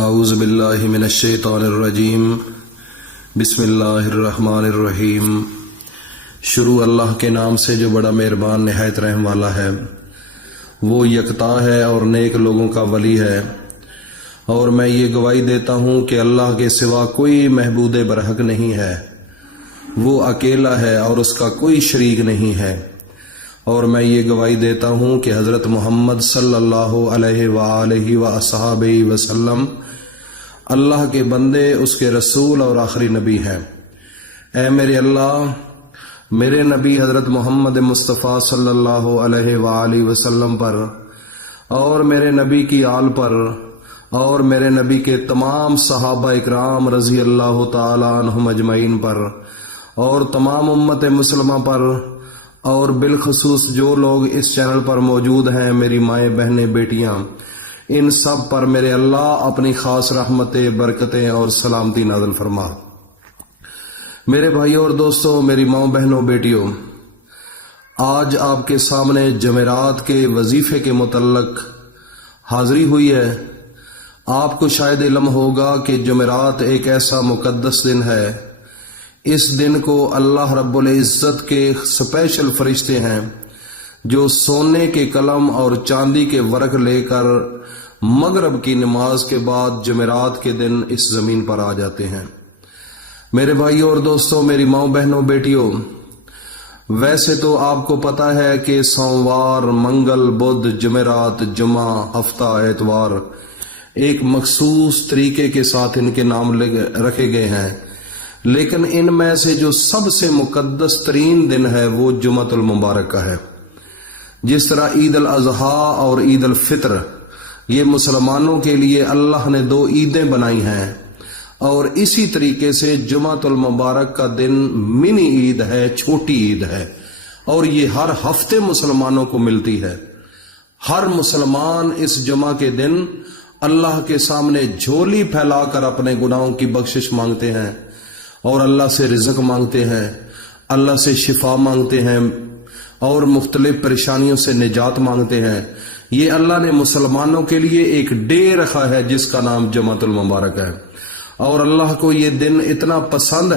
اعوذ باللہ من الشیطان الرجیم بسم اللہ الرحمن الرحیم۔ شروع اللہ کے نام سے جو بڑا مہربان نہایت رحم والا ہے۔ وہ یکتا ہے اور نیک لوگوں کا ولی ہے، اور میں یہ گواہی دیتا ہوں کہ اللہ کے سوا کوئی معبود برحق نہیں ہے، وہ اکیلا ہے اور اس کا کوئی شریک نہیں ہے۔ اور میں یہ گواہی دیتا ہوں کہ حضرت محمد صلی اللہ علیہ وآلہ وصحبہ وسلم اللہ کے بندے، اس کے رسول اور آخری نبی ہیں۔ اے میرے اللہ، میرے نبی حضرت محمد مصطفیٰ صلی اللہ علیہ وآلہ وسلم پر اور میرے نبی کی آل پر اور میرے نبی کے تمام صحابہ اکرام رضی اللہ تعالی عنہم اجمعین پر اور تمام امت مسلمہ پر، اور بالخصوص جو لوگ اس چینل پر موجود ہیں، میری مائیں بہنیں بیٹیاں، ان سب پر میرے اللہ اپنی خاص رحمتیں، برکتیں اور سلامتی نازل فرما۔ میرے بھائیوں اور دوستوں، میری ماں بہنوں بیٹیوں، آج آپ کے سامنے جمعرات کے وظیفے کے متعلق حاضری ہوئی ہے۔ آپ کو شاید علم ہوگا کہ جمعرات ایک ایسا مقدس دن ہے۔ اس دن کو اللہ رب العزت کے اسپیشل فرشتے ہیں جو سونے کے قلم اور چاندی کے ورق لے کر مغرب کی نماز کے بعد جمعرات کے دن اس زمین پر آ جاتے ہیں۔ میرے بھائیوں اور دوستوں، میری ماں بہنوں بیٹیوں، ویسے تو آپ کو پتا ہے کہ سوموار، منگل، بدھ، جمعرات، جمعہ، ہفتہ، اتوار ایک مخصوص طریقے کے ساتھ ان کے نام رکھے گئے ہیں، لیکن ان میں سے جو سب سے مقدس ترین دن ہے وہ جمعۃ المبارک کا ہے۔ جس طرح عید الاضحیٰ اور عید الفطر یہ مسلمانوں کے لیے اللہ نے دو عیدیں بنائی ہیں، اور اسی طریقے سے جمعۃ المبارک کا دن منی عید ہے، چھوٹی عید ہے، اور یہ ہر ہفتے مسلمانوں کو ملتی ہے۔ ہر مسلمان اس جمعہ کے دن اللہ کے سامنے جھولی پھیلا کر اپنے گناہوں کی بخشش مانگتے ہیں، اور اللہ سے رزق مانگتے ہیں، اللہ سے شفا مانگتے ہیں، اور مختلف پریشانیوں سے نجات مانگتے ہیں۔ یہ اللہ نے مسلمانوں کے لیے ایک ڈے رکھا ہے جس کا نام جمعۃ المبارک ہے، اور اللہ کو یہ دن اتنا پسند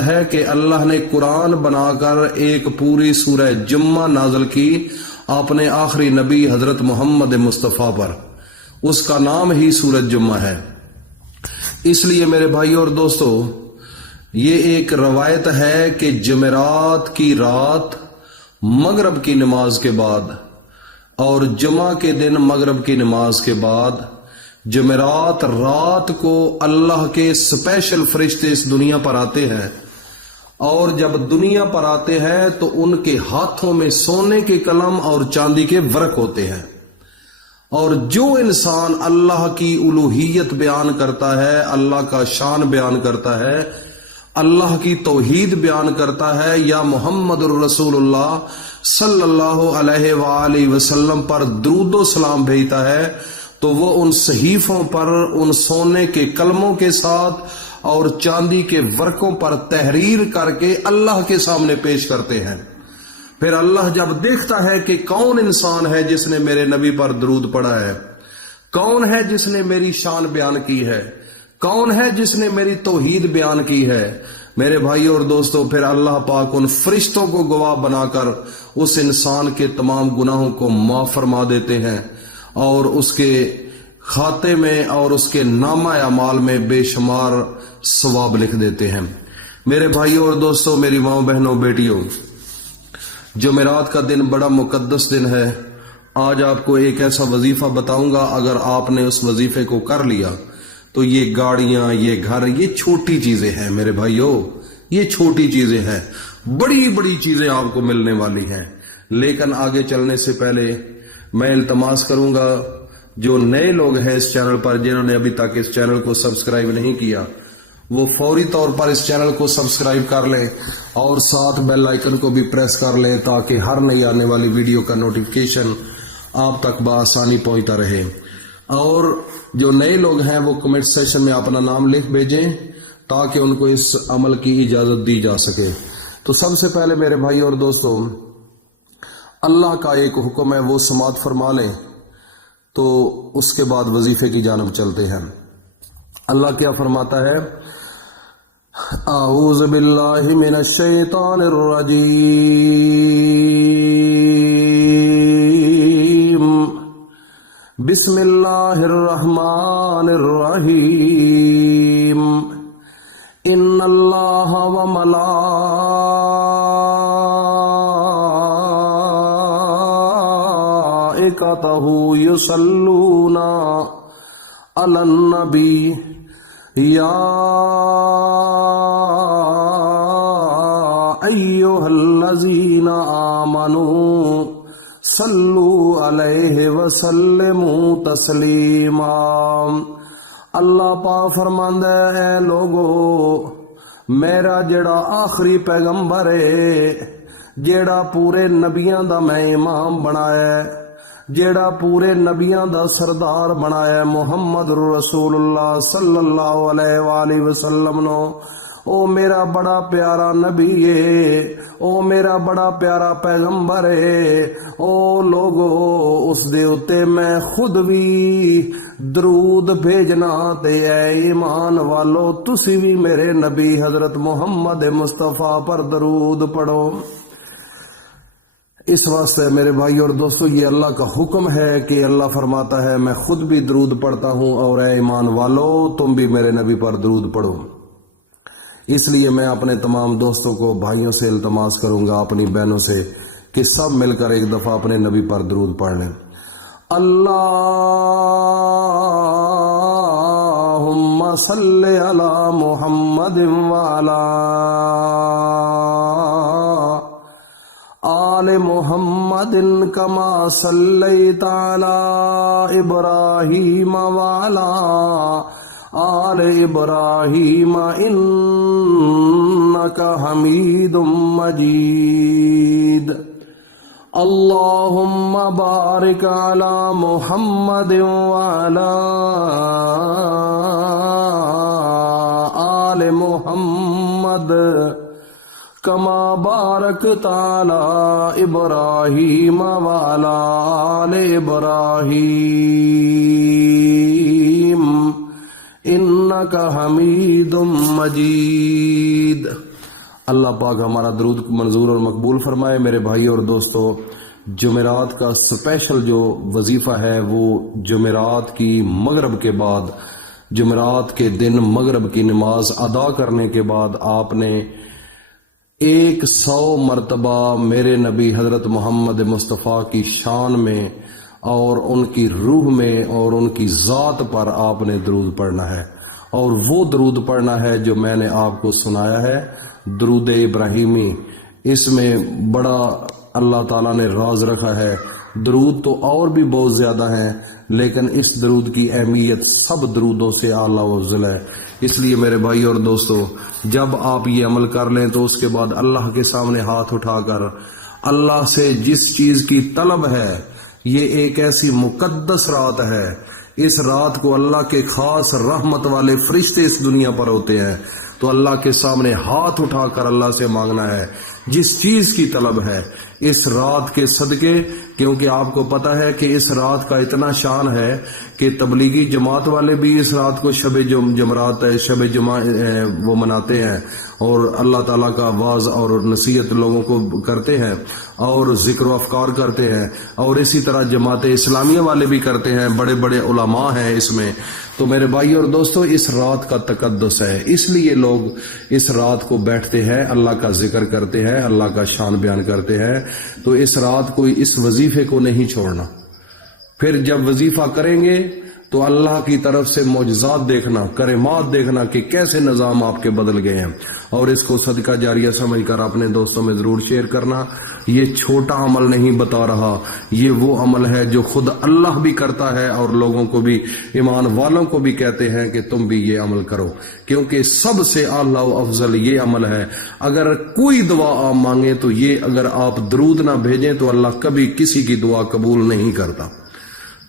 ہے کہ اللہ نے قرآن بنا کر ایک پوری سورہ جمعہ نازل کی اپنے آخری نبی حضرت محمد مصطفیٰ پر۔ اس کا نام ہی سورۃ جمعہ ہے۔ اس لیے میرے بھائیوں اور دوستوں، یہ ایک روایت ہے کہ جمعرات کی رات مغرب کی نماز کے بعد اور جمعہ کے دن مغرب کی نماز کے بعد جمعرات رات کو اللہ کے اسپیشل فرشتے اس دنیا پر آتے ہیں، اور جب دنیا پر آتے ہیں تو ان کے ہاتھوں میں سونے کے قلم اور چاندی کے ورق ہوتے ہیں، اور جو انسان اللہ کی الوہیت بیان کرتا ہے، اللہ کا شان بیان کرتا ہے، اللہ کی توحید بیان کرتا ہے، یا محمد الرسول اللہ صلی اللہ علیہ وآلہ وسلم پر درود و سلام بھیجتا ہے، تو وہ ان صحیفوں پر ان سونے کے قلموں کے ساتھ اور چاندی کے ورقوں پر تحریر کر کے اللہ کے سامنے پیش کرتے ہیں۔ پھر اللہ جب دیکھتا ہے کہ کون انسان ہے جس نے میرے نبی پر درود پڑھا ہے، کون ہے جس نے میری شان بیان کی ہے، کون ہے جس نے میری توحید بیان کی ہے، میرے بھائیوں اور دوستوں، پھر اللہ پاک ان فرشتوں کو گواہ بنا کر اس انسان کے تمام گناہوں کو معاف فرما دیتے ہیں، اور اس کے کھاتے میں اور اس کے نامہ اعمال میں بے شمار ثواب لکھ دیتے ہیں۔ میرے بھائیوں اور دوستوں، میری ماں بہنوں بیٹیوں، جمعرات کا دن بڑا مقدس دن ہے۔ آج آپ کو ایک ایسا وظیفہ بتاؤں گا، اگر آپ نے اس وظیفے کو کر لیا تو یہ گاڑیاں، یہ گھر، یہ چھوٹی چیزیں ہیں میرے بھائیوں، یہ چھوٹی چیزیں ہیں، بڑی بڑی چیزیں آپ کو ملنے والی ہیں۔ لیکن آگے چلنے سے پہلے میں التماس کروں گا، جو نئے لوگ ہیں اس چینل پر، جنہوں نے ابھی تک اس چینل کو سبسکرائب نہیں کیا، وہ فوری طور پر اس چینل کو سبسکرائب کر لیں، اور ساتھ بیل آئیکن کو بھی پریس کر لیں تاکہ ہر نئی آنے والی ویڈیو کا نوٹیفیکیشن آپ تک بآسانی پہنچتا رہے۔ اور جو نئے لوگ ہیں وہ کمنٹ سیکشن میں اپنا نام لکھ بھیجیں تاکہ ان کو اس عمل کی اجازت دی جا سکے۔ تو سب سے پہلے میرے بھائی اور دوستوں، اللہ کا ایک حکم ہے، وہ سماعت فرما لیں۔ تو اس کے بعد وظیفے کی جانب چلتے ہیں۔ اللہ کیا فرماتا ہے؟ اعوذ باللہ من الشیطان الرجیم، بسم اللہ الرحمن الرحیم، ان اللہ وملائکتہ یصلون علی النبی یا ایھا الذین آمنوا صلوا علیہ وسلموا تسلیما۔ اللہ پاک فرماندا ہے، اے لوگو، میرا جڑا آخری پیغمبر ہے، جڑا پورے نبیاں دا میں امام بنایا، جیڑا پورے نبیاں دا سردار بنایا محمد رسول اللہ صلی اللہ علیہ وآلہ وسلم نو، او میرا بڑا پیارا نبی ہے، او میرا بڑا پیارا پیغمبر ہے۔ او لوگو، اس دے اتے میں خود بھی درود بھیجنا تے اے ایمان والو تسی بھی میرے نبی حضرت محمد مصطفیٰ پر درود پڑھو۔ اس واسطے میرے بھائی اور دوستو، یہ اللہ کا حکم ہے کہ اللہ فرماتا ہے میں خود بھی درود پڑھتا ہوں، اور اے ایمان والو تم بھی میرے نبی پر درود پڑھو۔ اس لیے میں اپنے تمام دوستوں کو، بھائیوں سے التماس کروں گا، اپنی بہنوں سے، کہ سب مل کر ایک دفعہ اپنے نبی پر درود پڑھ لیں۔ اللہم صلی علی محمد وعلی آل محمد کما صلیت علی ابراہیم وعلی آل ابراہیم انک حمید مجید۔ اللہم بارک علی محمد وعلی آل محمد کما بارکت علی ابراہیم وعلی آل ابراہیم انک حمید مجید۔ اللہ پاک ہمارا درود منظور اور مقبول فرمائے۔ میرے بھائی اور دوستو، جمعرات کا سپیشل جو وظیفہ ہے وہ جمعرات کی مغرب کے بعد، جمعرات کے دن مغرب کی نماز ادا کرنے کے بعد آپ نے 100 مرتبہ میرے نبی حضرت محمد مصطفیٰ کی شان میں اور ان کی روح میں اور ان کی ذات پر آپ نے درود پڑھنا ہے، اور وہ درود پڑھنا ہے جو میں نے آپ کو سنایا ہے، درود ابراہیمی۔ اس میں بڑا اللہ تعالیٰ نے راز رکھا ہے۔ درود تو اور بھی بہت زیادہ ہیں، لیکن اس درود کی اہمیت سب درودوں سے اعلیٰ و افضل ہے۔ اس لیے میرے بھائی اور دوستو، جب آپ یہ عمل کر لیں تو اس کے بعد اللہ کے سامنے ہاتھ اٹھا کر اللہ سے جس چیز کی طلب ہے، یہ ایک ایسی مقدس رات ہے، اس رات کو اللہ کے خاص رحمت والے فرشتے اس دنیا پر ہوتے ہیں، تو اللہ کے سامنے ہاتھ اٹھا کر اللہ سے مانگنا ہے جس چیز کی طلب ہے اس رات کے صدقے۔ کیونکہ آپ کو پتہ ہے کہ اس رات کا اتنا شان ہے کہ تبلیغی جماعت والے بھی اس رات کو شب جمعرات شب جمعہ وہ مناتے ہیں، اور اللہ تعالیٰ کا واعظ اور نصیحت لوگوں کو کرتے ہیں اور ذکر و افکار کرتے ہیں، اور اسی طرح جماعت اسلامیہ والے بھی کرتے ہیں، بڑے بڑے علماء ہیں اس میں۔ تو میرے بھائی اور دوستو، اس رات کا تقدس ہے، اس لیے لوگ اس رات کو بیٹھتے ہیں، اللہ کا ذکر کرتے ہیں، اللہ کا شان بیان کرتے ہیں۔ تو اس رات کو، اس وظیفے کو نہیں چھوڑنا۔ پھر جب وظیفہ کریں گے تو اللہ کی طرف سے معجزات دیکھنا، کرامات دیکھنا کہ کیسے نظام آپ کے بدل گئے ہیں، اور اس کو صدقہ جاریہ سمجھ کر اپنے دوستوں میں ضرور شیئر کرنا۔ یہ چھوٹا عمل نہیں بتا رہا، یہ وہ عمل ہے جو خود اللہ بھی کرتا ہے، اور لوگوں کو بھی، ایمان والوں کو بھی کہتے ہیں کہ تم بھی یہ عمل کرو، کیونکہ سب سے اعلیٰ و افضل یہ عمل ہے۔ اگر کوئی دعا آپ مانگیں تو یہ، اگر آپ درود نہ بھیجیں تو اللہ کبھی کسی کی دعا قبول نہیں کرتا۔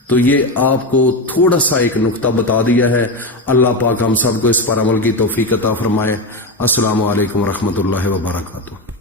تو یہ آپ کو تھوڑا سا ایک نقطہ بتا دیا ہے۔ اللہ پاک ہم سب کو اس پر عمل کی توفیق عطا فرمائے۔ السلام علیکم ورحمۃ اللہ وبرکاتہ۔